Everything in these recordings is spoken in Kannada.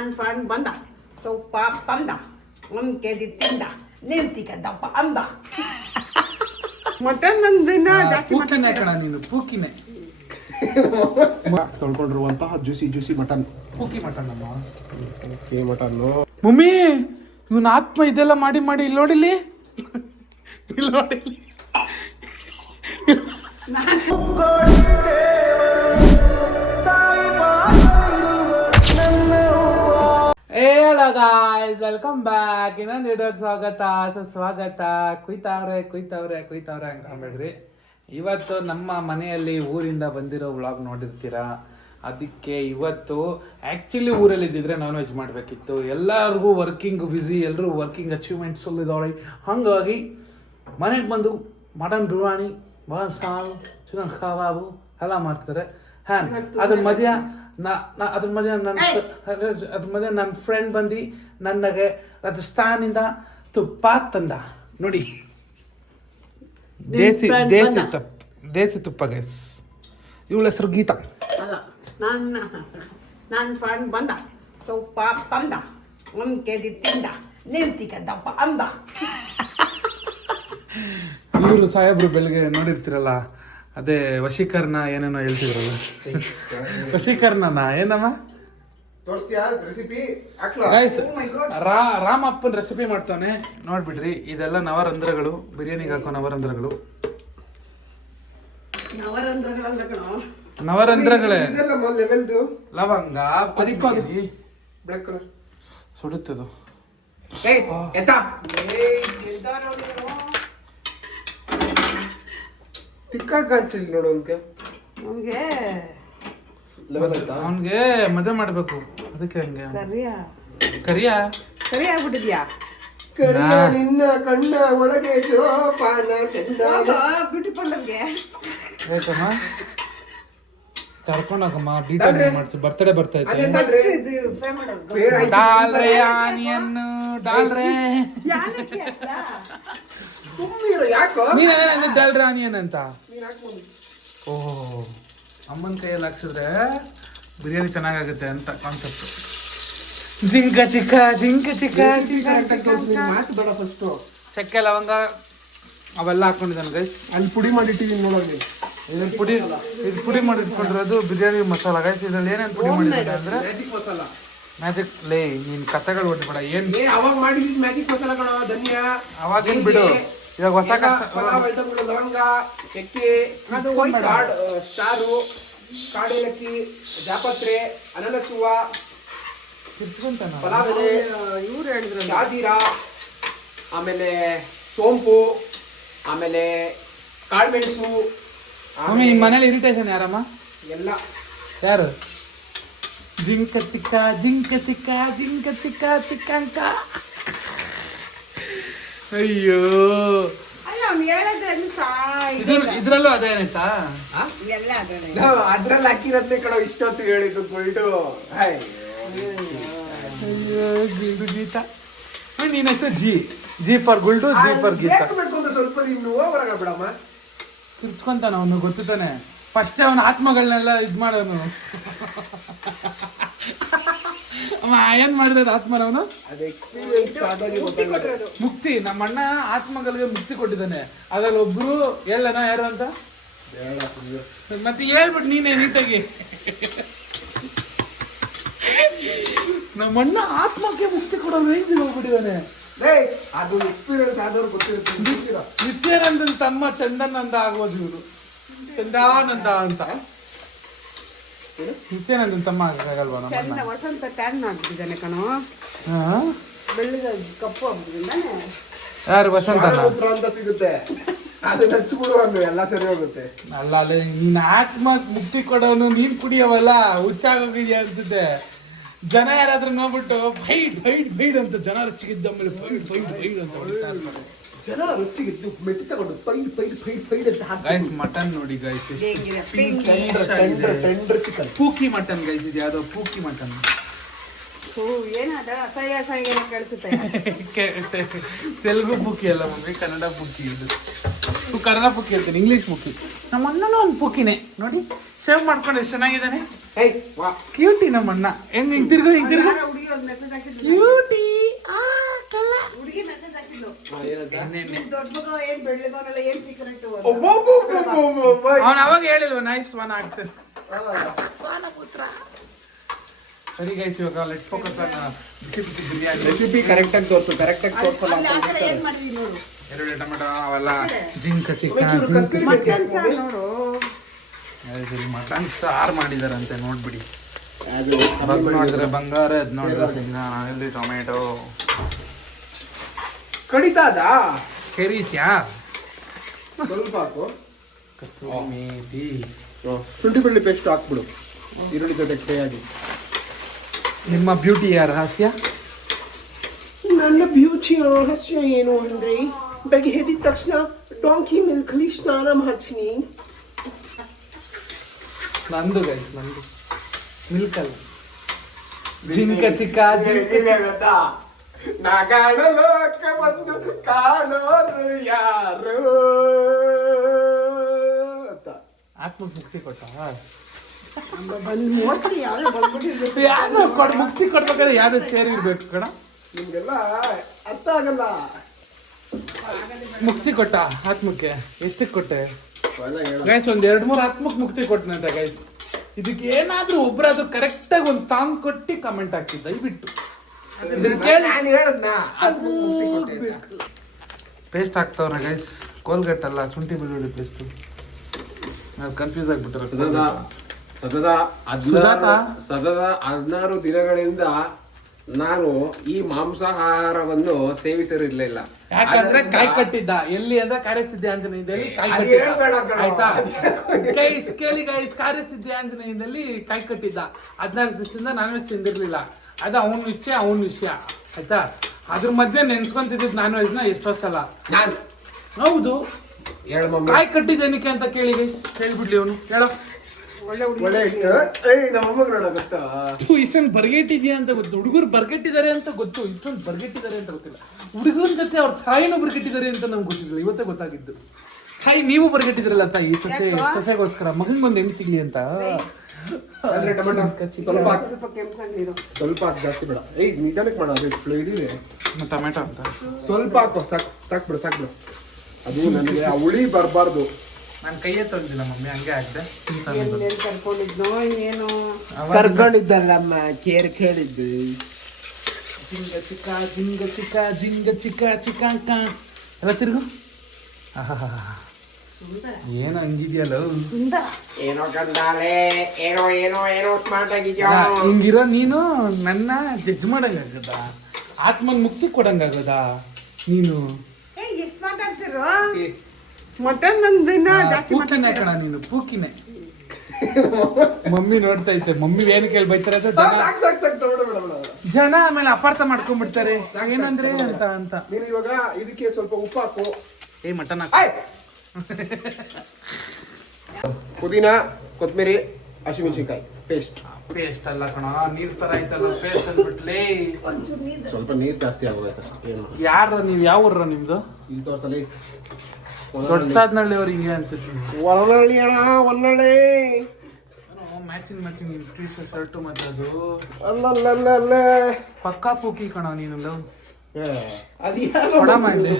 ನನ್ನ ಫ್ರೆಂಡ್ ಬಂದ ತುಪ್ಪ ತಂದ 1 kg ತಿಂದ ನಿಂತಿಕ ದಪ್ಪ ಅಂದ ಮಟನ್ ನಂದಿನ ಜಾಸ್ತಿ ಪೂಕಿನೇ ಕಣ ನೀನು ಪೂಕಿನೇ ತೊಳ್ಕೊಂಡಿರುವಂತಹ ಜ್ಯೂಸಿ ಮಟನ್ ಪೂಕಿ ಮಟನ್ ಅಮ್ಮ ಮಟನ್ನು ಮಮ್ಮಿ ಇವನ್ ಆತ್ಮ ಇದೆಲ್ಲ ಮಾಡಿ ಮಾಡಿ ಇಲ್ಲಿ ನೋಡಿಲಿ ಇಲ್ಲಿ ನೋಡಿಲಿ ಹೇಳ ಗಾಯ್ಸ್ ವೆಲ್ಕಮ್ ಬ್ಯಾಕ್ ಇನ್ನೊಂದು ವಿಡಿಯೋಗೆ ಸ್ವಾಗತ ಸುಸ್ವಾಗತ ಕುಯ್ತಾವ್ರೆ ಅನ್ಕೊಂಬೇಡ್ರಿ. ಇವತ್ತು ನಮ್ಮ ಮನೆಯಲ್ಲಿ ಊರಿಂದ ಬಂದಿರೋ ವ್ಲಾಗ್ ನೋಡಿರ್ತೀರಾ. ಅದಕ್ಕೆ ಇವತ್ತು ಆ್ಯಕ್ಚುಲಿ ಊರಲ್ಲಿ ಇದ್ದಿದ್ರೆ ನಾನ್ ವೆಜ್ ಮಾಡಬೇಕಿತ್ತು. ಎಲ್ಲರಿಗೂ ವರ್ಕಿಂಗ್ ಬ್ಯುಸಿ, ಎಲ್ಲರೂ ವರ್ಕಿಂಗ್ ಅಚೀವ್ಮೆಂಟ್ಸ್ ಇದ್ದಾವೆ. ಹಾಗಾಗಿ ಮನೆಗೆ ಬಂದು ಮಟನ್ ಬಿರಿಯಾನಿ, ಬಾಲ್ ಸಾರು, ಚಿಕನ್ ಕಬಾಬು ಎಲ್ಲ ಮಾಡ್ತಾರೆ. ಅದ್ರ ಮಧ್ಯ ನನ್ನ ಫ್ರೆಂಡ್ ಬಂದು ನನಗೆ ರಾಜಸ್ಥಾನಿಂದ ತುಪ್ಪ ತಂದ ನೋಡಿ. ದೇಸಿ ತುಪ್ಪ ಗೈಸ್. ಇವಳ ಹೆಸರು ಗೀತಾ. ಅಲ್ಲ, ನನ್ನ ಫ್ರೆಂಡ್ ಬಂದ ತುಪ್ಪ ತಂದ 1 kg ತಿಂದ ನಿಂತಿಕ ದಪ್ಪ ಅಂದ. ಇವರು ಸಾಹೇಬ್ರು ಬೆಳಗ್ಗೆ ನೋಡಿರ್ತೀರಲ್ಲ, ಅದೇ ವಶೀಕರಣ ಏನೇನೋ ಹೇಳ್ತಿದ್ರಲ್ಲ, ವಶೀಕರಣನ ಏನಮ್ಮ ಗೈಸ್. ರಾಮಪ್ಪನ ರೆಸಿಪಿ ಮಾಡ್ತಾನೆ ನೋಡ್ಬಿಡ್ರಿ. ಇದೆಲ್ಲ ನವರಂಧ್ರಗಳು, ಬಿರಿಯಾನಿಗೆ ಹಾಕೋ ನವರಂಧ್ರಗಳು. ನವರಂಧ್ರಗಳೇ ಲವಂಗ ಸುಡುತ್ತದು. ಅವನ್ಗೆ ಮದುವೆ ಮಾಡ್ಬೇಕು, ಅದಕ್ಕೆ ಹಂಗೆ ಕರಿಯಾ ಆಗ್ಬಿಟ್ಟಿದ್ಯಾ ನಿನ್ನ ಕಣ್ಣ ಒಳಗೆ ಜೋಪಾನ ಚಂದ ಬ್ಯೂಟಿ ಪಾರ್ಲರ್ಗೆ ಆಯ್ತಮ್ಮ. ಕರ್ಕೊಂಡೋಗಮ್ಮ, ಡೀಟೇಲ್ ಮಾಡ್ಸಿ. ಬರ್ತಡೇ ಬರ್ತಾ ಇತ್ತು. ಡಾಲ್ರೆ ಆನಿಯನ್ ಡಾಲ್ರೆ ನೀನೇನ ಡಾಲ್ರೆ ಆನಿಯನ್ ಅಂತ. ಓಹ್, ಅಮ್ಮನ ಕೈಯಲ್ಲಿ ಹಾಕ್ಸಿದ್ರೆ ಬಿರಿಯಾನಿ ಚೆನ್ನಾಗಾಗುತ್ತೆ ಅಂತ ಕಾನ್ಸೆಪ್ಟ್. ಜಿಂಕ ಚಿಕ್ಕ ಚಕ್ಕೆ ಲವಂಗ ಅವೆಲ್ಲ ಹಾಕೊಂಡಿದ್ದಾನೆ ಗೈಸ್. ಅಲ್ಲಿ ಪುಡಿ ಮಾಡಿಟ್ಟಿದ್ದೀನಿ ನೋಡೋದು. ಇದು ಪುಡಿ ಮಾಡಿಟ್ಕೊಂಡಿರೋದು ಬಿರಿಯಾನಿ ಮಸಾಲ ಗೈಸ್. ಇದ್ರಲ್ಲಿ ಏನೇನು ಪುಡಿ ಮಾಡಿದ್ದಾರೆ ಅಂದ್ರೆ ಮ್ಯಾಜಿಕ್ ಲೇ. ನೀನ್ ಕಥೆಗಳು ಹೊಡ್ಬೇಡ. ಏನ್ ಅವಾಗ ಮಾಡಿದ್ ಮ್ಯಾಜಿಕ್ ಮಸಾಲ ಕಣ, ಧನಿಯಾ ಅವಾಗೇನ್ ಬಿಡು. ಇವಾಗ ಹೊಸ ಲವಂಗ, ಚಕ್ಕೆ, ಸ್ಟಾರು, ಕಾಡು ಏಲಕ್ಕಿ, ಜಾಪತ್ರೆ, ಅನಾನಸ್ ಹೂವ, ಪಲಾವ್ ಎಲೆ, ಶಾಜೀರಾ, ಆಮೇಲೆ ಸೋಂಪು, ಆಮೇಲೆ ಕಾಳುಮೆಣಸು. ಮಮ್ಮಿ ನಿಮ್ಮ ಮನೇಲಿ ಇರಿಟೇಷನ್ ಯಾರಮ್ಮ? ಎಲ್ಲ ಯಾರು? ಜಿಂಕ ತಿಕ್ಕಂಕ. ಅಯ್ಯೋ, ಇದ್ರಲ್ಲೂ ಅದೇ ಏನಾಯ್ತಾ? ಅದ್ರಲ್ಲಿ ಹಾಕಿರತ್ನೇ ಕಣ ಇಷ್ಟೊತ್ತು ಹೇಳಿದ್ದು ಗುಲ್ಟು. ಅಯ್ಯೋ ಗೀತಾ. ನೀನ್ ಹೆಸರು ಜಿ ಫಾರ್ ಗುಲ್ಟು, ಜಿ ಫಾರ್ ಗೀತಾ. ಸ್ವಲ್ಪ ನೀನು ಓವರಾಗ ಬಿಡಮ್ಮ. ಕುರ್ಚ್ಕೊಂತಾನ ಅವನು, ಗೊತ್ತಾನೆ. ಫಸ್ಟ್ ಅವನ ಆತ್ಮಗಳನ್ನೆಲ್ಲ ಇದ್ ಮಾಡೋನು. ಅವ ಏನ್ ಮಾಡಿರೋದು ಆತ್ಮನವನು? ಮುಕ್ತಿ. ನಮ್ಮ ಅಣ್ಣ ಆತ್ಮಗಳಿಗೆ ಮುಕ್ತಿ ಕೊಟ್ಟಿದ್ದಾನೆ. ಅದ್ರಲ್ಲಿ ಒಬ್ರು ಹೇಳನ ಯಾರು ಅಂತ ಮತ್ತೆ ಹೇಳ್ಬಿಟ್ಟು ನೀನೇ ನೀಟಾಗಿ. ನಮ್ಮಣ್ಣ ಆತ್ಮಕ್ಕೆ ಮುಕ್ತಿ ಕೊಡೋ ರೇಂಜ್ ಹೋಗ್ಬಿಟ್ಟಿದ್ದಾನೆ. ಅದು ಎಕ್ಸ್ಪೀರಿಯನ್ಸ್ ಆದವ್ರು ಗೊತ್ತಿರುತ್ತೆ. ನಿತ್ಯಾನಂದನ್ ತಮ್ಮ ಚಂದನಂದ ಆಗೋದು ಇವರು. ಚಂದಾನಂದ ಅಂತ. ನಿತ್ಯಾನಂದನ್ ತಮ್ಮ ಆಗಲ್ವಾ ನಮ್ಮ ವಸಂತ ಟ್ಯಾನ್ ಆಗ್ಬಿಟ್ಟಿದ್ದಾನೆ ಕಣೋ. ಬೆಳ್ಳಿಗೆ ಕಪ್ಪು ಆಗ್ಬಿಟ್ಟಿದ್ದಾನೆ. ಯಾರು? ವಸಂತ ಅಂತ ಸಿಗುತ್ತೆ, ಅದನ್ನ ಹಚ್ಚಿಬಿಡುವ ಎಲ್ಲ ಸರಿ ಹೋಗುತ್ತೆ. ಅಲ್ಲ ನೀನ್ ಆತ್ಮ ಮುಕ್ತಿ ಕೊಡೋನು, ನೀನ್ ಕುಡಿಯವಲ್ಲ ಹುಚ್ಚಾಗೋಗಿದ್ಯಾ ಅನ್ಸುತ್ತೆ. ಜನ ಯಾರಾದ್ರೂ ನೋಡ್ಬಿಟ್ಟು ಫೈಡ್ ಅಂತ ಜನ ರೊಚ್ಚಿಗಿದ್ದ ಮೇಲೆ ಫೈಡ್ ಅಂತ ಜನ ರೊಚ್ಚಿಗಿದ್ದು ಮೆಟ್ಟಿ ತಗೊಂಡು ಫೈಡ್ ಅಂತ ಗೈಸ್. ಮಟನ್ ನೋಡಿ ಗೈಸ್, ಪೂಕಿ ಮಟನ್ ಗೈಸ್. ಇದು ಯಾವ್ದೋ ಪೂಕಿ ಮಟನ್. ಏನದ ಅಸಹ್ಯ ಕೇಳಿಸುತ್ತೆ. ತೆಲುಗು ಪೂಕಿ ಅಲ್ಲ ಮಮ್ಮಿ, ಕನ್ನಡ ಪೂಕಿ. ಇದು ಕನ್ನಡ ಪೂಕಿ ಅಂತೀನಿ, ಇಂಗ್ಲೀಷ್ ಪೂಕಿ. ನಮ್ಮ ಅಣ್ಣನೂ ಒಂದು ಪೂಕಿನೇ ನೋಡಿ. ಸೇವ್ ಮಾಡ್ಕೊಂಡು ಎಷ್ಟು ಚೆನ್ನಾಗಿದ್ದಾನೆ. ಕ್ಯೂಟಿ ನಮ್ಮ ಅಣ್ಣ. ಹಿಂಗ್ ತಿರ್ಗು ಎಣ್ಣೆ ದೊಡ್ಡ ಮಗ ಏನ್ ಬೆಳ್ಳಿಗೋನಲ್ಲ ಏನ್ ಸೀಕ್ರೆಟ್ ಅವನು ಅವಾಗ ಹೇಳಿಲ್ವ ನೈಸ್ ಸ್ವಾನ ಆಗ್ತದೆ ಸರಿ ಗೈಸ್ ಇವಾಗ ಲೆಟ್ಸ್ ಫೋಕಸ್ ಆನ್ ಬಿಸಿ ಬಿಸಿ ಬಿರಿಯಾನಿ ರೆಸಿಪಿ ಕರೆಕ್ಟ್ ಆಗಿ ತೋರಿಸು ಕರೆಕ್ಟ್ ಆಗಿ ತೋರಿಸಲ್ಲ ಅಲ್ಲಿ ಆ ಕಡೆ ಏನ್ ಮಾಡಿದೀನಿ ನೋಡು ಎರಡು ಟೊಮೆಟೊ ಅವೆಲ್ಲ ಜಿಂಕ ಮಟನ್ ಸಾರು ನೋಡು ಮಟನ್ ಸಾರು ಮಾಡಿದಾರಂತೆ ನೋಡ್ಬಿಡಿ ಅದು ಬಗ್ ನೋಡಿದ್ರೆ ಬಂಗಾರ ಅದ್ ನೋಡಿದ್ರೆ ಶೇಂಗಾ ಇಲ್ಲಿ ಟೊಮೆಟೊ ಕಡಿತಾದ ಕೆರೀತ್ಯಾ ಸ್ವಲ್ಪ ಹಾಕು ಕಸೂರಿ ಮೇಥಿ ಶುಂಠಿ ಬೆಳ್ಳುಳ್ಳಿ ಪೇಸ್ಟ್ ಹಾಕ್ಬಿಡು ಈರುಳ್ಳಿ ಜೊತೆ ಕೈಯಾಗಿ ನಿಮ್ಮ ಬ್ಯೂಟಿಯ ರಹಸ್ಯ ನನ್ನ ಬ್ಯೂಟಿ ರಹಸ್ಯ ಏನು ಅಂದ್ರೆ ಬೆಳಗ್ಗೆ ಎದ್ದಿದ ತಕ್ಷಣ ಡಾಂಕಿ ಮಿಲ್ಕ್ ಅಲ್ಲಿ ಸ್ನಾನ ಮಾಡ್ತೀನಿ ನಂದು ಗೈಸ್ ನಂದು ಮಿಲ್ಕ್ ಅಲ್ಲ ಜಿಂಕ ಚಿಕ್ಕ ನಾ ಕಾಣಲೋಕ ಬಂದು ಕಾಣೋರು ಯಾರು ಅಂತ ಆತ್ಮಕ್ಕೆ ಮುಕ್ತಿ ಕೊಟ್ಟ ಬಂದು ನೋಡ್ತೀನಿ ಯಾವ್ದು ಬಂದ್ಬಿಟ್ಟಿರ್ಬೇಕು ಯಾವ್ದು ಮುಕ್ತಿ ಕೊಡ್ಬೇಕಾದ್ರೆ ಯಾವ್ದು ಸೇರಿ ಇರ್ಬೇಕು ಕಣ ನಿಮ್ಗೆಲ್ಲ ಅರ್ಥ ಆಗಲ್ಲ ಮುಕ್ತಿ ಕೊಟ್ಟ ಆತ್ಮಕ್ಕೆ ಎಷ್ಟಕ್ಕೆ ಕೊಟ್ಟೆ ಗೈಸ್ ಒಂದ್ 2-3 ಆತ್ಮಕ್ ಮುಕ್ತಿ ಕೊಟ್ಟನಂತ ಗೈಸ್ ಇದಕ್ಕೆ ಏನಾದ್ರೂ ಒಬ್ರಾದ್ರೂ ಕರೆಕ್ಟ್ ಆಗಿ ಒಂದು ತಾಂಗ್ ಕೊಟ್ಟಿ ಕಮೆಂಟ್ ಹಾಕಿದ್ದ ದಯವಿಟ್ಟು ಪೇಸ್ಟ್ ಹಾಕ್ತವ್ರೆ ಗೈಸ್ ಕೋಲ್ಗೇಟ್ ಅಲ್ಲ ಶುಂಠಿ ಬೆಳ್ಳುಳ್ಳಿ ಪೇಸ್ಟ್ ಕನ್ಫ್ಯೂಸ್ ಆಗ್ಬಿಟ್ಟಾರೆ ಸತತ 16 ದಿನಗಳಿಂದ ನಾನು ಈ ಮಾಂಸಾಹಾರವನ್ನು ಸೇವಿಸಿರಲಿಲ್ಲ ಯಾಕಂದ್ರೆ ಕಾಯಿ ಕಟ್ಟಿದ್ದ ಎಲ್ಲಿ ಅಂದ್ರೆ ಕಾರ್ಯಸಿದ್ಧಿ ಆಂಜನೇಯದಲ್ಲಿ ಕಾಯಿ ಕಟ್ಟಿದ್ದ ಆಯ್ತಾ ಕೇಳಿ ಗೈಸ್ ಕಾರ್ಯಸಿದ್ಧಿ ಆಂಜನೇಯದಲ್ಲಿ ಕಾಯಿ ಕಟ್ಟಿದ್ದ 16 ದಿವಸದಿಂದ ನಾನ್ ವೆಜ್ ತಿಂದಿರ್ಲಿಲ್ಲ ಅದು ಅವನ ಇಚ್ಛೆ ಅವನ ವಿಷಯ ಆಯ್ತಾ ಅದ್ರ ಮಧ್ಯೆ ನೆನ್ಸ್ಕೊಂತಿದ್ದ ನಾನ್ ವೆಜ್ ನ ಎಷ್ಟೋ ಸಲ ನಾನು ಹೌದು ಕಾಯಿ ಕಟ್ಟಿದ್ದೇನಕ್ಕೆ ಅಂತ ಕೇಳಿ ಗೈಸ್ ಹೇಳ್ಬಿಡ್ಲಿ ಅವನು ಹೇಳ ಒಳ್ಳೆ ನಮ್ಮಮ್ಮಗೆ ನೋಡೋಗುತ್ತಾ ಇಷ್ಟೊಂದು ಬರ್ಗೆಟ್ಟಿದ್ಯಾ ಅಂತ ಗೊತ್ತು ಹುಡುಗರು ಬರ್ಗೆಟ್ಟಿದ್ದಾರೆ ಅಂತ ಗೊತ್ತು ಇಷ್ಟೊಂದು ಬರ್ಗೆಟ್ಟಿದ್ದಾರೆ ಅಂತ ಗೊತ್ತಿಲ್ಲ ಹುಡುಗರ ಜೊತೆ ಅವ್ರ ತಾಯಿನೂ ಬರ್ಗೆಟ್ಟಿದ್ದಾರೆ ಅಂತ ನಮ್ಗೆ ಗೊತ್ತಿಲ್ಲ ಇವತ್ತೇ ಗೊತ್ತಾಗಿದ್ದು ತಾಯಿ ನೀವು ಬರ್ಗೆಟ್ಟಿದ್ರಲ್ಲ ತಾಯಿ ಸೊಸೆಗೋಸ್ಕರ ಮಗನಿಗೊಂದು ಹೆಣ್ಣು ಸಿಗ್ಲಿ ಅಂತ ಸ್ವಲ್ಪ ಹಾಕಿ ಜಾಸ್ತಿ ಬೇಡ ನಿಧಾನಕ್ಕೆ ಮಾಡ ಅದು ಇದಿದೆ ಟೊಮೆಟೊ ಅಂತ ಸ್ವಲ್ಪ ಹಾಕೋ ಸಾಕ್ಬಿಡು ಅದು ನನಗೆ ಆ ಹುಳಿ ಬರಬಾರ್ದು ನಾನು ಕೈಯೇ ತೊಳೆದಿಲ್ಲ ಮಮ್ಮಿ ಹಂಗೆ ಆಗ್ದೆ ಎಲ್ಲೆಲ್ಲಿ ಕರ್ಕೊಂಡಿದ್ನೋ ಏನು ಕರ್ಕೊಂಡಿದ್ದಲ್ಲಮ್ಮ ಕೇಳಿದ್ದು ಜಿಂಗ ಚಿಕ್ಕ ಎಲ್ಲ ತಿರುಗು ಏನೋ ಹಂಗಿದ್ಯಲ್ಲ ಸುಂದರ ಏನೋ ಕಂದಾಲೆ ಏನೋ ಸ್ಮಾರ್ಟ್ ಆಗಿದ್ಯಾ ಹಿಂಗಿರೋ ನೀನು ನನ್ನ ಜಡ್ಜ್ ಮಾಡಂಗಾಗದ ಆತ್ಮನ್ ಮುಕ್ತಿ ಕೊಡಂಗಾಗದ ನೀನು ಎಷ್ಟು ಮಾತಾಡ್ತಿರೋ ಮಟನ್ ನಂದಿನ ಜಾಸ್ತಿ ಪೂಕಿನೇ ಕಣ ನೀನು ಪೂಕಿನೇ ಮಮ್ಮಿ ನೋಡ್ತಾ ಇದ್ದೆ ಮಮ್ಮಿ ಏನ್ ಕೇಳಿ ಬೈತಾರೆ ಜನ ಆಮೇಲೆ ಅಪಾರ್ಥ ಮಾಡ್ಕೊಂಡ್ಬಿಡ್ತಾರೆ ಏನಂದ್ರೆ ಅಂತ ನೀನು ಇವಾಗ ಇದಕ್ಕೆ ಸ್ವಲ್ಪ ಉಪ್ಪು ಹಾಕು ಮಟನ್ ಪುದೀನ ಕೊತ್ತಂಬರಿ ಹಸಿಮೆಣಸಿನ್ಕಾಯಿ ಪೇಸ್ಟ್ ಅಲ್ಲ ಕಣ ನೀರ್ ತರ ಐತಲ್ಲ ಪೇಸ್ಟ್ ಅಂದ್ಬಿಟ್ಲೇ ಒಂಚೂರು ನೀರು ಸ್ವಲ್ಪ ನೀರು ಜಾಸ್ತಿ ಆಗೋಯ್ತು ಏನು ಯಾರ ನೀವ್ ಯಾವ ಊರ್ರ ನಿಮ್ದು ಇಲ್ಲಿ ತೋರ್ಸಲಿ ದೊಡ್ಡದಾದ್ನಳ್ಳಿ ಅವ್ರು ಹಿಂಗೆ ಅನ್ಸುತ್ತೆ ಒಳ್ಳೊಳ್ಳಿ ಅಣ್ಣ ಒಳ್ಳೊಳ್ಳೆ ಮ್ಯಾಚಿಂಗ್ ಶರ್ಟು ಮತ್ತೆ ಅದು ಅಲ್ಲ ಪಕ್ಕಾ ಪೂಕಿ ಕಣ ನೀನು ಅದ್ಯಾವ ಮಾಡ್ಲಿ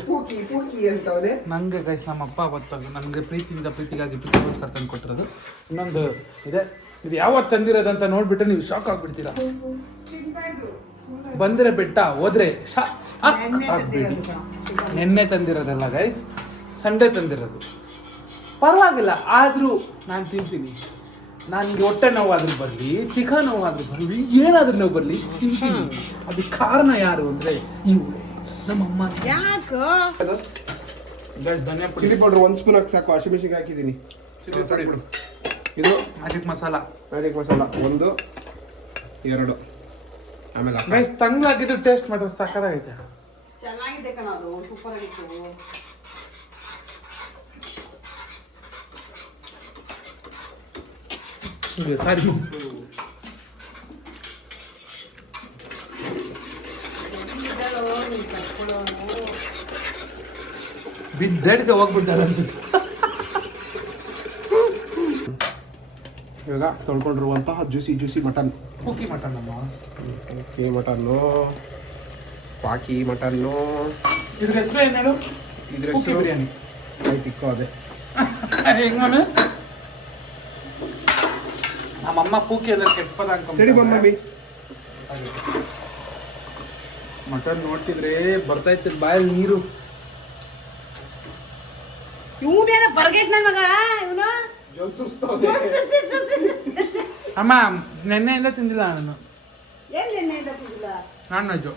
ಪೂಕಿ ಅಂತವನೇ ನಂಗೆ ಗೈಸ್ ನಮ್ಮಪ್ಪ ಅವತ್ತು ನನಗೆ ಪ್ರೀತಿಗಾಗಿ ಪ್ರೀತಿಗೋಸ್ಕರ ತಂದು ಕೊಟ್ಟಿರೋದು ಇನ್ನೊಂದು ಇದೆ ಇದು ಯಾವತ್ತು ತಂದಿರೋದಂತ ನೋಡ್ಬಿಟ್ರೆ ನೀವು ಶಾಕ್ ಆಗ್ಬಿಡ್ತೀರಾ ಬಂದ್ರೆ ಬೆಟ್ಟ ಹೋದ್ರೆ ಆಗ್ಬಿಡಿ ನೆನ್ನೆ ತಂದಿರೋದಲ್ಲ ಗೈಸ್ ಸಂಡೇ ತಂದಿರೋದು ಪರವಾಗಿಲ್ಲ ಆದರೂ ನಾನು ತಿಂತೀನಿ ನನಗೆ ಹೊಟ್ಟೆ ನೋವಾದ್ರೂ ಬರಲಿ ಚಿಕ್ಕ ನೋವಾದ್ರೂ ಬರಲಿ ಏನಾದ್ರೂ ನೋವು ಬರಲಿ ತಿಂತೀನಿ ಅದಕ್ಕೆ ಕಾರಣ ಯಾರು ಅಂದರೆ ಇವ್ರೆ ನಮ್ಮಮ್ಮ ಯಾಕೋ ಗೈಸ್ ಧನಿಯಾ ಪುಡಿ ಚಿಲ್ಲಿ ಪೌಡರ್ 1 ಸ್ಪೂನ್ ಹಾಕಿ ಸಾಕು ಹಸಿಮೆಣಸಿನ್ಕಾಯಿ ಹಾಕಿದ್ದೀನಿ ಚಿಲ್ಲಿ ಪುಡಿ ಇದು ಮ್ಯಾಜಿಕ್ ಮಸಾಲ 1 2 ಆಮೇಲೆ ಗೈಸ್ ತಂಗ್ಲಾಗಿದ್ದು ಟೇಸ್ಟ್ ಮಾಡೋದು ಸಕ್ಕತ್ತಾಗೈತೆ ಚೆನ್ನಾಗಿದೆ ಕಣ ಅದು ಸೂಪರ್ ಆಗಿತ್ತು ಸಾರಿ ಬಿದ್ದಡ್ಗೆ ಹೋಗ್ಬಿಡ್ತಾರೆ ಅನ್ಸುತ್ತೆ ಇವಾಗ ತೊಳ್ಕೊಂಡಿರುವಂತಹ ಜ್ಯೂಸಿ ಮಟನ್ ಕುಕ್ಕಿ ಮಟನ್ ನಮ್ಮ ಮಟನ್ನು ಪಾಕಿ ಮಟನ್ನು ಇದ್ರ ಹೆಸರು ಏನು ಹೇಳು ಇದ್ರ ಕುಕ್ಕಿ ಹೆಸರು ಬಿರಿಯಾನಿ ಆಯ್ತು ಇಕ್ಕೋ ಅದೇ ಹೆಂಗನು ನಮ್ಮಮ್ಮ ಪೂಕಿ ಅಂದ್ರೆ ಕೆಟ್ಟ ಪದ ಸರಿ ಬಮ್ಮಿ ಮಟನ್ ನೋಡ್ತಿದ್ರೆ ಬರ್ತೈತೆ ಬಾಯಲ್ಲಿ ನೀರು. ಇವನೇನ ಬರ್ಗೆಟ್ ನನ್ ಮಗ ಇವನು ಅಮ್ಮ ನೆನ್ನೆಯಿಂದ ತಿಂದಿಲ್ಲ ನಾನು ಏನ್ ನೆನ್ನೆ ಕುದಿಲ್ಲ ನಾನ್ ವೆಜ್ಜು.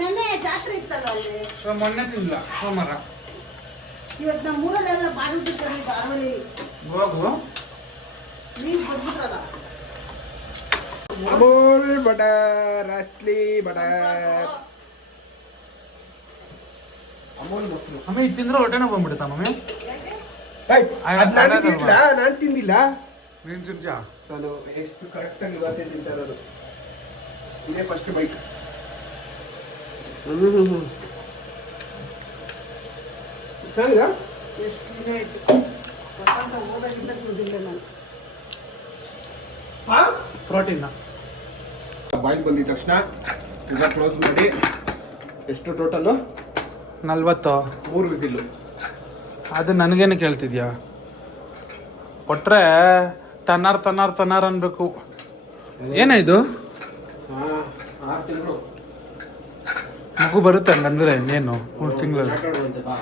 ನೆನ್ನೆ ಜಾತ್ರೆ ಇತ್ತಲ್ಲ ಅಲ್ಲಿ ಮೊನ್ನೆ ತಿಂದಿಲ್ಲ ಸೋಮವಾರ. ಇವತ್ತು ನಮ್ಮ ಊರಲ್ಲೆಲ್ಲ ಮಾಡಿಬಿಟ್ಟಿರ್ತಾರೆ ಧಾರವಾಳಿ ಹೋಗು ನೀನ್ ಬಂದ್ಬಿಟ್ರಲ್ಲ ಅಮೂಲ್ ಬಟರ್ ಅಸ್ಲಿ ಬಟರ್ ಅಮೂಲ್ ಮೊಸರು ಅಮ್ಮ ಇದು ತಿಂದ್ರೆ ಹೊಟ್ಟೆನ ಬಂದ್ಬಿಡುತ್ತಾ ಮಮ್ಮಿ? ನಾನು ತಿಂದಿಲ್ಲ ನಾನು ತಿಂದಿಲ್ಲ ನೀನ್ ತಿಂತ್ಯಾ? ನಾನು ಎಷ್ಟು ಕರೆಕ್ಟಾಗಿ ಇವತ್ತೇ ತಿಂತಾ ಇರೋದು. ಇದೇ ಫಸ್ಟ್ ಬೈಕ್. ಚೆನ್ನಾಗಿಲ್ಲ? ಎಷ್ಟು ದಿನ ಆಯ್ತು ವಸಂತ ಹೋದಾಗಿಂದ ಕುಡಿದಿಲ್ಲ ನಾನು. ಪ್ರೋಟೀನ್ ಬಾಯ್ಲ್ ಬಂದಿದ ತಕ್ಷಣ ಈಗ ಕ್ಲೋಸ್ ಮಾಡಿ ಎಷ್ಟು ಟೋಟಲು 40. 3 ವಿಸಿಲು. ಅದು ನನಗೇನು ಕೇಳ್ತಿದ್ಯಾ? ಕೊಟ್ರೆ ತನ್ನಾರ್ ಅನ್ಬೇಕು. ಏನಾಯ್ತು? 6 ತಿಂಗಳು ಮಗು ಬರುತ್ತೆ ಹಂಗಂದ್ರೆ ಇನ್ನೇನು 3 ತಿಂಗಳಲ್ಲಿ. ಮಾತಾಡುವಂತೆ ಬಾ.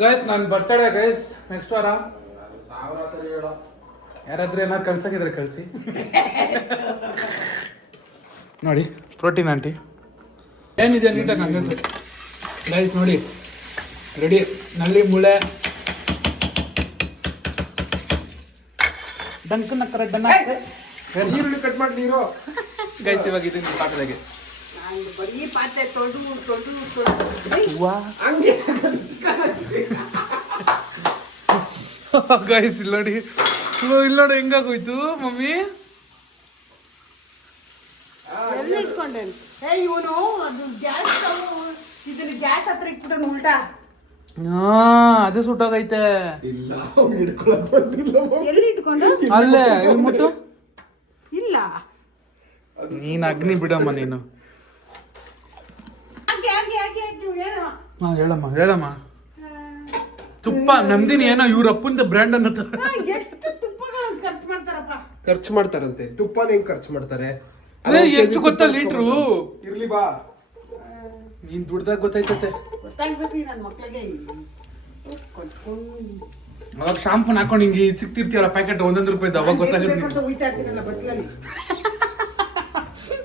ಗೈಸ್ ನನ್ನ ಬರ್ತಡೇ ಗೈಸ್ ನೆಕ್ಸ್ಟ್ ವಾರ. 1000 ಸರಿ ಹೇಳೋ. ಯಾರಾದ್ರೂ ಏನಾದ್ರು ಕಳ್ಸಕ್ಕಿದ್ರೆ ಕಳಿಸಿ. ನೋಡಿ ಪ್ರೋಟೀನ್ ಆಂಟಿ ಏನಿದೆ ನೀಟಾಗಿ ಹಂಗಂತ ಗೈಸ್ ನೋಡಿ ರೆಡಿ. ನಲ್ಲಿ ಮೂಳೆ ಡಂಕ್ ನಕ್ಕರ ಈರುಳ್ಳಿ ಕಟ್ ಮಾಡಿ ನೀರು ಗೈಸ್ ಇವಾಗ ಇದನ್ನ ಪಾಕದಾಗೆ ನಾನು ಬರೀ ಪಾತ್ರೆ ತೊಳೆದು ಹಂಗೆ ಗೈಸ್ ಇಲ್ಲಿ ನೋಡಿ ಇಲ್ಲಿ ಹೆಂಗಾಗೋಯ್ತು ಮಮ್ಮಿ. ಎಲ್ಲ ಇಟ್ಕೊಂಡೆ ಇವನು ಅದು ಗ್ಯಾಸ್ ಇದನ್ನ ಗ್ಯಾಸ್ ಹತ್ರ ಇಟ್ಬಿಟ್ಟು ಉಲ್ಟಾ ಅದೇ ಸುಟ್ಟೋಗೈತೆ. ಇಲ್ಲ ಹಿಡ್ಕೊಳಕ್ ಬಂದಿಲ್ಲ ಎಲ್ಲಿ ಇಟ್ಕೊಂಡು ಅಲ್ಲೇ ಇಲ್ಲಿ ಮುಟ್ಟು. ಇಲ್ಲ ನೀನ್ ಅಗ್ನಿ ಬಿಡಮ್ಮ ನೀನು. ಹಾಗೆ ಹಾಗೆ ಹಾಗೆ ಏನು ಹಾ ಹೇಳಮ್ಮ ತುಪ್ಪ ನಮ್ದಿನ ಏನೋ ಇವ್ರ ಅಪ್ಪಂದ ಬ್ರ್ಯಾಂಡ್ ಅನ್ನತ್ತ. ಎಷ್ಟು ತುಪ್ಪಗಳನ್ನು ಖರ್ಚು ಮಾಡ್ತಾರಪ್ಪ. ಖರ್ಚು ಮಾಡ್ತಾರಂತೆ. ತುಪ್ಪನ ಹೆಂಗ್ ಖರ್ಚು ಮಾಡ್ತಾರೆ? ಎಷ್ಟು ಗೊತ್ತಾ ಲೀಟ್ರು? ಇರ್ಲಿ ಬಾ. ನೀನ್ ದುಡ್ದಾಗ ಗೊತ್ತಾಯ್ತತೆ. ಗೊತ್ತಾಗ್ಬೇಕು ನನ್ನ ಮಕ್ಳಿಗೆ ಕೊಟ್ಕೊಂಡು ಅವಾಗ ಶಾಂಪೂನ್ ಹಾಕೊಂಡು ಹಿಂಗೆ ಸಿಕ್ತಿರ್ತೀಯಲ್ಲ ಪ್ಯಾಕೆಟ್ 1 ರೂಪಾಯಿದು ಅವಾಗ ಗೊತ್ತಾಗುತ್ತೆ. ಉಯ್ತಾ ಇರ್ತೀರಲ್ಲ ಬಸ್ಲಲ್ಲಿ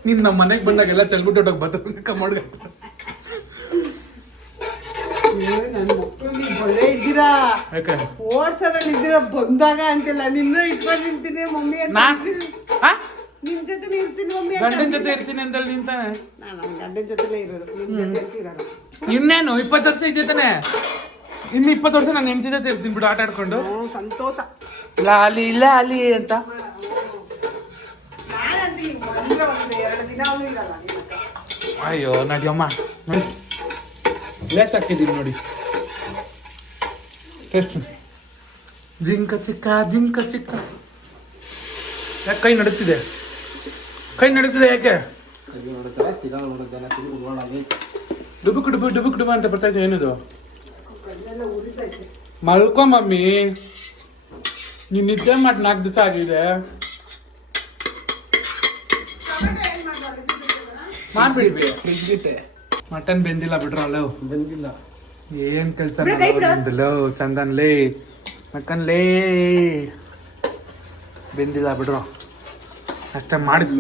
ನೀನ್ ನಮ್ಮ ಮನೆಗೆ ಬಂದಾಗೆಲ್ಲ ಚಲ್ಗುಟ್ಟೋಟೋಗಿ ಬತ್ತ ಮಾಡಿ ನನ್ನ ಮಕ್ಕಳು ನೀವು ಒಳ್ಳೆ ಇದ್ದೀರಾ. ಯಾಕೆ ಓಡ್ಸೋದ್ರಲ್ಲಿ ಇದ್ದೀರಾ ಬಂದಾಗ ಅಂತಿಲ್ಲ ನಿನ್ನ ಇಟ್ಕೊಂಡು ನಿಂತೀನಿ ಮಮ್ಮಿ ಅಂತ. ನಾನ್ ನಿನ್ ಜೊತೆ ಇರ್ತೀನಿ ಮಮ್ಮಿ ಅಂತ. ಗಂಡನ ಜೊತೆ ಇರ್ತೀನಿ ಅಂತೇಳಿ ನಿಂತಾನೆ. ನಾನು ನನ್ನ ಗಂಡನ ಜೊತೆಲೇ ಇರೋದು ನಿನ್ ಜೊತೆ ಇರ್ತೀರಲ್ಲ. ಇನ್ನೇನು 20 ವರ್ಷ ಇದೆ ತಾನೆ. ಇನ್ನು 20 ವರ್ಷ ನಾನು ಹೆಂಡತಿ ಜೊತೆ ಇರ್ತೀನಿ ಬಿಡು ಆಟ ಆಡ್ಕೊಂಡು. ಸಂತೋಷ ಲಾಲಿ ಅಂತ. ನಾನಂತೂ ಈಗ ಬಂದ್ರೆ ಒಂದು 2 ದಿನ ಅವನು ಇರಲ್ಲ ನಿನ್ನ ಹತ್ರ. ಅಯ್ಯೋ ನಡಿಯಮ್ಮ ಲೇಸ್ ಹಾಕಿದ್ದೀನಿ ನೋಡಿ ಟೇಸ್ಟ್. ಜಿಂಕ ಚಿಕ್ಕ ಯಾಕೆ ಕೈ ನಡುತ್ತಿದೆ ಯಾಕೆ? ಡುಬುಕ್ ಅಂತ ಬರ್ತಾಯಿದೆ. ಏನಿದು? ಕಣ್ಣೆಲ್ಲ ಉರಿತೈತೆ. ಮಲ್ಕೊ ಮಮ್ಮಿ, ನೀನು ನಿದ್ದೆ ಮಾಡಿ 4 ದಿವಸ ಆಗಿದೆ. ಮಾಡ್ಬಿಡ್ವಿ ಫ್ರಿಜ್ ಬಿಟ್ಟೆ. ಮಟನ್ ಬೆಂದಿಲ್ಲ ಬಿಡ್ರಲ್ಲ. ಬಂದಿಲ್ಲ. ಏನ್ ಕೆಲಸ ಚಂದನ್ಲೇ ಮಕ್ಕನ್ಲೇ ಬೆಂದಿಲ್ಲ ಬಿಡ್ರು. ಅಷ್ಟೇ ಮಾಡಿದ್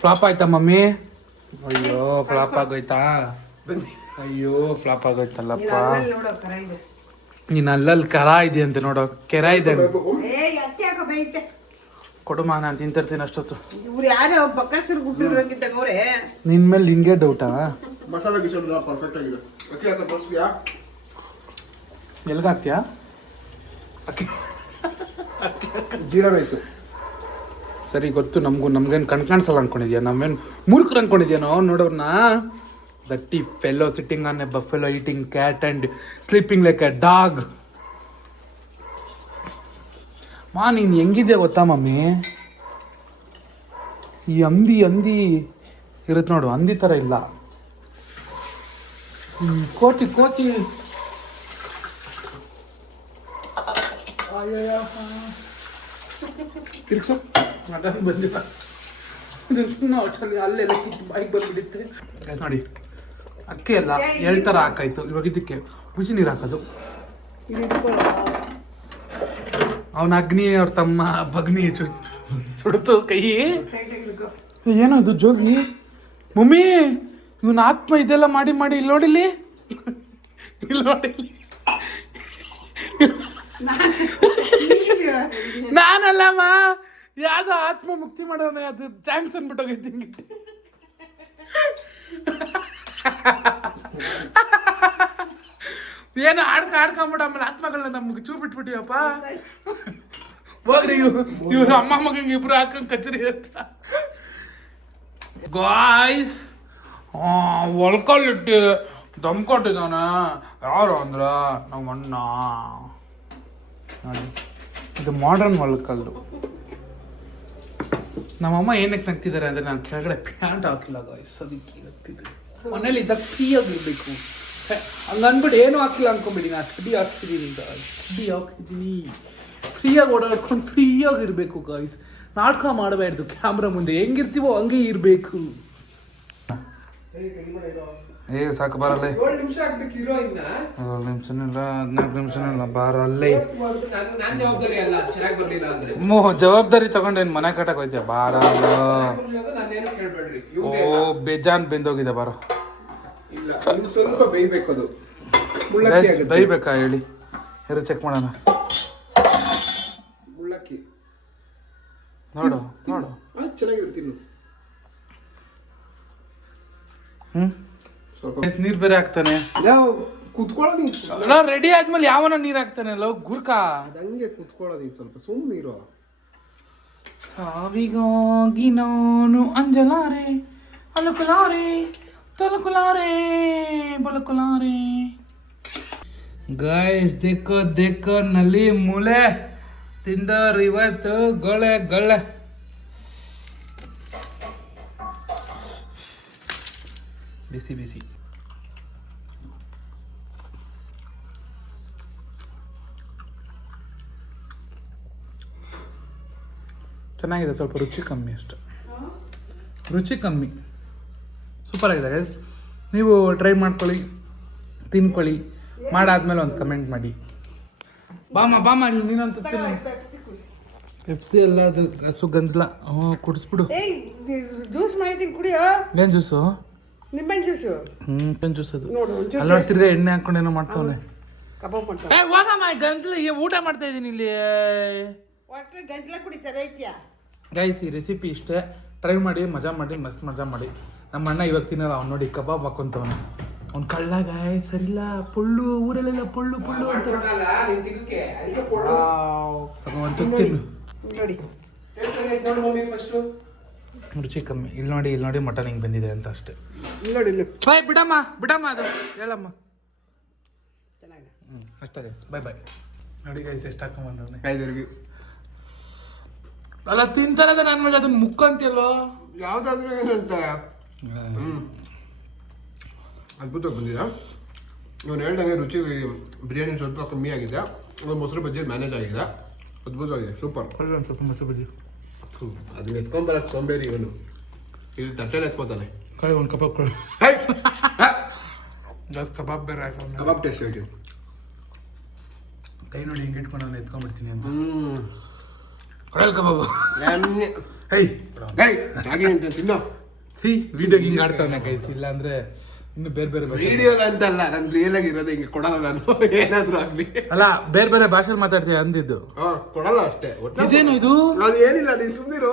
ಫ್ಲಾಪ್ ಆಯ್ತಾ ಮಮ್ಮಿ? ಅಯ್ಯೋ ಫ್ಲಾಪ್ ಆಗೋಯ್ತಾ? ಫ್ಲಾಪ್ ಆಗೋಯ್ತಲ್ಲಪ್ಪ. ನೋಡೋ ಕರ ಇದೆ. ನೀನ್ ಅಲ್ಲಲ್ಲಿ ಕರ ಇದೆ ಅಂತ ನೋಡೋ. ಕೆರ ಇದೆ ಅಕ್ಕೆ ಯಾಕೋ ಬೈತೆ. ಕೊಡುಮ ನಾನು ತಿಂತಿರ್ತೀನಿ ಅಷ್ಟೊತ್ತು. ಇವ್ರು ಯಾರೋ ಬಕ್ಕಸರು ಗುಟ್ಟಿರೋಂಗಿದ್ದಂಗವ್ರೆ. ನಿನ್ ಮೇಲೆ ಹಿಂಗೆ ಡೌಟಾ? ಮಸಾಲೆ ಗಿಸಾಲ ಪರ್ಫೆಕ್ಟ್ ಆಗಿದೆ. ಅಕ್ಕಿ ಹಾಕಿ ತೋರಿಸ್ತೀಯಾ? ಎಲ್ಗಾಕ್ತೀಯಾ? ಜೀರಾ ರೈಸು ಸರಿ ಗೊತ್ತು ನಮ್ಗೇನು ಕಾಣಿಸಲ್ಲ ಅನ್ಕೊಂಡಿದ್ಯಾ? ನಮ್ಮೇನು ಮೂರ್ಖರು ಅನ್ಕೊಂಡಿದ್ಯಾನೋ ನೋಡೋರ್ನ. That fellow sitting on a buffalo eating cat and sleeping like a dog. ನೀನು ಹೆಂಗಿದ್ಯಾ ಗೊತ್ತಾ ಮಮ್ಮಿ? ಈ ಹಂದಿ ಇರುತ್ತೆ ನೋಡು, ಹಂದಿ ಥರ ಇಲ್ಲ. ಕೋಚಿ ತಿರ್ಗ್ಸು ಮಟನ್ ಬಂದಿಲ್ಲ ಇದನ್ನು ಒಟ್ಟಲ್ಲಿ ಅಲ್ಲೆಲ್ಲ ಕಿತ್ತು ಬಾಯಿಗೆ ಬಂದ್ಬಿಡುತ್ತೆ ನೋಡಿ ಅಕ್ಕಿ ಎಲ್ಲ ಎರಡು ಥರ ಹಾಕಾಯ್ತು ಇವಾಗ ಇದಕ್ಕೆ ಬಿಸಿ ನೀರು ಹಾಕೋದು ಅವನ ಅಗ್ನಿ ಅವ್ರ ತಮ್ಮ ಭಗ್ನಿ ಸುಡ್ತು ಕೈ ಏನೋ ಇದು ಜೋಗಿ ಮಮ್ಮಿ ಇವನ್ ಆತ್ಮ ಇದೆಲ್ಲ ಮಾಡಿ ಇಲ್ಲಿ ನೋಡಿಲಿ ನಾನಲ್ಲಮ್ಮ ಯಾವ್ದೋ ಆತ್ಮ ಮುಕ್ತಿ ಮಾಡೋಣ ಅದು ಥ್ಯಾಂಕ್ಸ್ ಅನ್ಬಿಟ್ಟೋಗೈತಿ ಹಿಂಗೆ ಏನೋ ಆಡ್ಕೊಂಬಿಡ ಆಮೇಲೆ ಆತ್ಮಗಳನ್ನ ನಮ್ಗೆ ಚೂ ಬಿಟ್ಬಿಟ್ಟಿಯಪ್ಪ ಹೋಗ್ರಿ ಇವ್ರು ಅಮ್ಮ ಮಗಂಗೆ ಇಬ್ರು ಹಾಕೊಂಡು ಕಚೇರಿ ಅಂತ ಗಾಯ್ಸ್ ಒಳ್ಕಲ್ಲಿಟ್ಟು ದಮ್ ಕೊಟ್ಟಿದ್ದಾನೆ ಯಾರು ಅಂದ್ರ ನಮ್ಮ ಅಣ್ಣ ನೋಡಿ ಇದು ಮಾಡರ್ನ್ ಒಳ್ಕಲ್ಲು ನಮ್ಮಮ್ಮ ಏನಕ್ಕೆ ನಗ್ತಿದ್ದಾರೆ ಅಂದರೆ ನಾನು ಕೆಳಗಡೆ ಪ್ಯಾಂಟ್ ಹಾಕಿಲ್ಲ ಗಾಯ್ಸ್ ಅದಕ್ಕೆ ನಗ್ತಿದ್ದೆ ಮನೇಲಿ ಇದ್ದಾಗ ಫ್ರೀಯಾಗಿರ್ಬೇಕು ಹಂಗನ್ಬಿಟ್ಟು ಏನೂ ಹಾಕಿಲ್ಲ ಅನ್ಕೊಂಬಿಡಿ ನಾನು ಚಡ್ಡಿ ಹಾಕ್ತಿದ್ದೀನಿ ಚಡ್ಡಿ ಹಾಕಿದ್ದೀನಿ ಫ್ರೀಯಾಗಿ ಓಡಾಡ್ಕೊಂಡು ಫ್ರೀಯಾಗಿರ್ಬೇಕು ಗಾಯ್ಸ್ ನಾಟಕ ಮಾಡಬಾರ್ದು ಕ್ಯಾಮ್ರಾ ಮುಂದೆ ಹೆಂಗಿರ್ತೀವೋ ಹಂಗೆ ಇರಬೇಕು ಸಾಕು ಬರಲ್ಲ 7 ನಿಮಿಷ ಆಗ್ಬೇಕು ಹೀರೋಯಿನ್ 7 ನಿಮಿಷನೂ ಇಲ್ಲ 14 ನಿಮಿಷನೂ ಇಲ್ಲ ಬಾರಲ್ಲೇ ನಾನು ಜವಾಬ್ದಾರಿ ಅಲ್ಲ ಚೆನ್ನಾಗಿ ಬರ್ಲಿಲ್ಲ ಅಂದ್ರೆ ಜವಾಬ್ದಾರಿ ತಗೊಂಡೇನು ಮನೆ ಕಟ್ಟಕ್ಕೆ ಹೋಯ್ತೀಯ ಬಾರಲ್ಲ ನಾನೇನು ಕೇಳ್ಬೇಡ್ರಿ ಓ ಬೇಜಾನ್ ಬೆಂದೋಗಿದೆ ಬಾರ ಇಲ್ಲ ಇನ್ನು ಸ್ವಲ್ಪ ಬೇಯಬೇಕು ಅದು ಮುಳ್ಳಕ್ಕಿ ಆಗುತ್ತೆ ಬೇಯ್ಬೇಕಾ ಹೇಳಿ ಇರು ಚೆಕ್ ಮಾಡೋಣ ಮುಳ್ಳಕ್ಕಿ ನೋಡು ಚೆನ್ನಾಗಿದೆ ತಿನ್ನು ಸ್ವಲ್ಪ ನೀರು ಬೇರೆ ಹಾಕ್ತಾನೆ ಯಾವ ಕುತ್ಕೊಳ್ಳೋದು ರೆಡಿ ಆದ್ಮೇಲೆ ಯಾವನ ನೀರು ಹಾಕ್ತಾನೆ ಅಲ್ಲ ಗುರ್ಕಾ ಅದಂಗೆ ಕುತ್ಕೊಳ್ಳೋದು ಸ್ವಲ್ಪ ಸುಮ್ಮನೆ ಇರೋ ಸಾವಿಗಾಗಿ ನಾನು ಅಂಜಲಾರೆ ಅಲುಕಲಾರೆ ತಲುಕಲಾರೆ ಬಲಕಲಾರೆ ಗಾಯ್ಸ್ ದೇಖೋ ನಲ್ಲಿ ಮೂಲೆ ತಿಂದರ್ ಇವತ್ತು ಗಳೆ ಬಿಸಿ ಚೆನ್ನಾಗಿದೆ ಸ್ವಲ್ಪ ರುಚಿ ಕಮ್ಮಿ ಅಷ್ಟು ರುಚಿ ಕಮ್ಮಿ ಸೂಪರ್ ಆಗಿದೆ ಗೈಸ್ ನೀವು ಟ್ರೈ ಮಾಡ್ಕೊಳ್ಳಿ ತಿನ್ಕೊಳ್ಳಿ ಮಾಡಾದ್ಮೇಲೆ ಒಂದು ಕಮೆಂಟ್ ಮಾಡಿ ಬಾಮ ನೀನಂತ ಪೆಪ್ಸಿ ಎಲ್ಲ ಅದು ಸುಗಂಧಲ ಕುಡಿಸ್ಬಿಡು ಜ್ಯೂಸ್ ಮಾಡಿದ್ದೀನಿ ಕುಡಿಯೋ ಏನು ಜ್ಯೂಸು ನಿಂಬೆಹಣ್ಣು ಜ್ಯೂಸು ನಿಂಬೆಹಣ್ಣು ಜ್ಯೂಸ್ ಅದು ನೋಡು ಅಲ್ಲ ತಿರ್ಗಾ ಎಣ್ಣೆ ಹಾಕೊಂಡೇನೋ ಮಾಡ್ತಾವನೆ ಕಬಾಬ್ ಮಾಡ್ತಾರೆ ಹೋಗಮ್ಮ ಗಂಜಲ ಊಟ ಮಾಡ್ತಾ ಇದ್ದೀನಿ ಇಲ್ಲಿ ಒಟ್ಟು ಗಂಜಲ ಕುಡಿ ಸರಿ ಐತ್ಯಾ ಗೈಸ್ ಈ ರೆಸಿಪಿ ಇಷ್ಟೇ ಟ್ರೈ ಮಾಡಿ ಮಸ್ತ್ ಮಜಾ ಮಾಡಿ ನಮ್ಮ ಅಣ್ಣ ಇವಾಗ ತಿನ್ನಲ್ಲ ಅವ್ನು ನೋಡಿ ಕಬಾಬ್ ಹಾಕೊಂತವನು ಅವ್ನು ಕಳ್ಳ ಗಾಯ್ ಸರಿಲ್ಲ ಪೊಳ್ಳು ಊರಲ್ಲೆಲ್ಲ ಪೊಳ್ಳು ಅಂತ ತಿನ್ನು ನೋಡಿ ರುಚಿ ಕಮ್ಮಿ ಇಲ್ಲಿ ನೋಡಿ ಮಟನ್ ಹಿಂಗೆ ಬಂದಿದೆ ಅಂತ ಅಷ್ಟೇ ನೋಡಿ ಬಿಡಮ್ಮ ಅದು ಹೇಳಮ್ಮ ಚೆನ್ನಾಗಿದೆ ಅಷ್ಟೇ ಗೈಸ್ ಬಾಯ್ ನೋಡಿ ಗೈಸ್ ಎಷ್ಟು ಹಾಕೊಂಬಂದವನೆ ಐದರಿಗೆ ಅಲ್ಲ ತಿಂತಾರದ ನನ್ನ ಮೇಲೆ ಅದನ್ನ ಮುಕ್ಕಂತಿಯಲ್ಲೋ ಯಾವ್ದಾದ್ರು ಏನಂತ ಅದ್ಭುತವಾಗಿ ಬಂದಿದೆ ಇವನು ಹೇಳ್ದಂಗೆ ರುಚಿ ಬಿರಿಯಾನಿ ಸ್ವಲ್ಪ ಕಮ್ಮಿ ಆಗಿದೆ ಮೊಸರು ಬಜ್ಜಿ ಮ್ಯಾನೇಜ್ ಆಗಿದೆ ಅದ್ಭುತವಾಗಿದೆ ಸೂಪರ್ ಸ್ವಲ್ಪ ಮೊಸರು ಬಜ್ಜಿ ಅದನ್ನ ಎತ್ಕೊಂಬರಕ್ಕೆ ಸೋಂಬೇರಿ ಇವನು ಇಲ್ಲಿ ತಟ್ಟೆಲ್ಲ ಎತ್ಕೋತಾನೆ ಕೈ ಒಂದು ಕಬಾಬ್ ಕೊಡು ಜಾಸ್ತಿ ಕಬಾಬ್ ಬೇರೆ ಹಾಕೊಂಡು ಕಬಾಬ್ ಟೇಸ್ಟ್ ಹೇಳಿ ಕೈ ನೋಡಿ ಹಿಂಗೆ ಇಟ್ಕೊಂಡು ನಾನು ಎತ್ಕೊಂಡ್ಬಿಡ್ತೀನಿ ಅಂತ ಕೊಡಲ್ ಕಬಾಬ್ ಹಾಗೆ ಅಂತ ತಿನ್ನೋ ವಿಡಿಯೋ ಹಿಂಗೆ ಆಡ್ತಾವನೆ ಕೈಸಿ ಇಲ್ಲ ಅಂದ್ರೆ ಇನ್ನು ಬೇರೆ ವಿಡಿಯೋ ಅಂತಲ್ಲ ನಾನು ರಿಯಲ್ ಆಗಿ ಇರೋದು ಹಿಂಗೆ ಕೊಡಲ್ಲ ನಾನು ಏನಾದ್ರು ಆಗ್ಲಿ ಅಲ್ಲ ಬೇರೆ ಭಾಷೆಲಿ ಮಾತಾಡ್ತೀವಿ ಅಂದಿದ್ದು ಕೊಡಲ್ಲ ಅಷ್ಟೇ ಇದೇನು ಇದು ಅದು ಏನಿಲ್ಲ ನೀನು ಸುಮ್ಮನಿರೋ